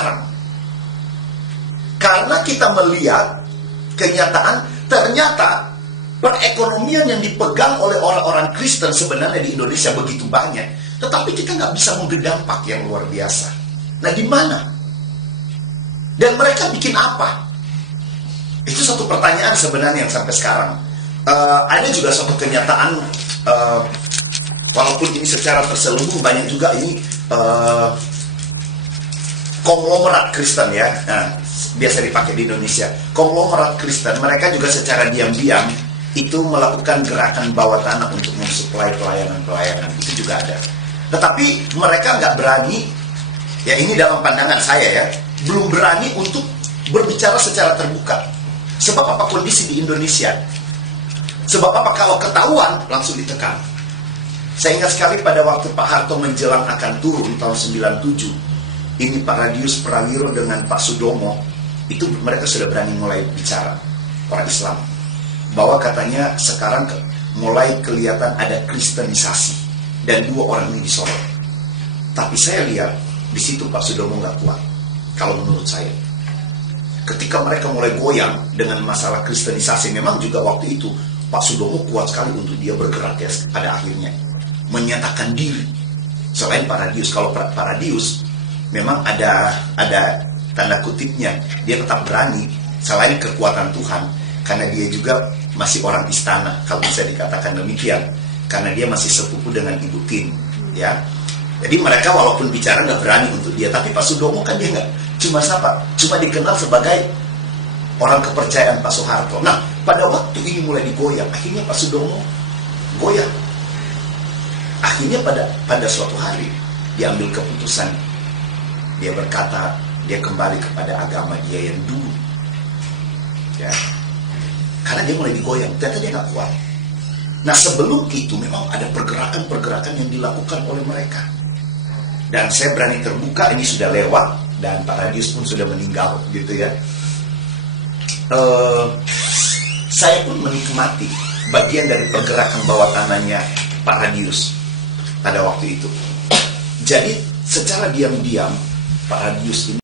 sekarang. Karena kita melihat kenyataan, ternyata perekonomian yang dipegang oleh orang-orang Kristen sebenarnya di Indonesia begitu banyak, tetapi kita nggak bisa memberi dampak yang luar biasa. Nah, di mana? Dan mereka bikin apa? Itu satu pertanyaan sebenarnya yang sampai sekarang. Ada juga suatu kenyataan, walaupun ini secara terselubung, banyak juga ini konglomerat Kristen ya. Nah, biasa dipakai di Indonesia. Konglomerat Kristen, mereka juga secara diam-diam itu melakukan gerakan bawah tanah untuk mensuplai pelayanan-pelayanan. Itu juga ada. Tetapi mereka nggak berani, ya ini dalam pandangan saya ya, belum berani untuk berbicara secara terbuka. Sebab apa kondisi di Indonesia? Sebab apa kalau ketahuan langsung ditekan? Saya ingat sekali pada waktu Pak Harto menjelang akan turun tahun 97, ini Pak Radius Prawiro dengan Pak Sudomo, itu mereka sudah berani mulai bicara, orang Islam, bahwa katanya sekarang mulai kelihatan ada kristenisasi dan dua orang ini disorot. Tapi saya lihat di situ Pak Sudomo nggak kuat. Kalau menurut saya, ketika mereka mulai goyang dengan masalah kristenisasi, memang juga waktu itu Pak Sudomo kuat sekali untuk dia bergerak ya pada akhirnya menyatakan diri. Selain Pak Radius, kalau Pak Radius memang ada tanda kutipnya, dia tetap berani selain kekuatan Tuhan, karena dia juga masih orang istana, kalau bisa dikatakan demikian, karena dia masih sepupu dengan Ibu Tin, ya. Jadi mereka walaupun bicara nggak berani untuk dia, tapi Pak Sudomo kan dia nggak cuma dikenal sebagai orang kepercayaan Pak Soeharto. Nah, pada waktu ini mulai digoyang, akhirnya Pak Sudomo goyang. Akhirnya pada suatu hari diambil keputusan, dia berkata dia kembali kepada agama dia yang dulu, ya. Karena dia mulai digoyang, ternyata dia nggak kuat. Nah, sebelum itu memang ada pergerakan-pergerakan yang dilakukan oleh mereka. Dan saya berani terbuka, ini sudah lewat dan Pak Radius pun sudah meninggal, gitu ya. Saya pun menikmati bagian dari pergerakan bawah tanahnya Pak Radius pada waktu itu. Jadi secara diam-diam Pak Radius ini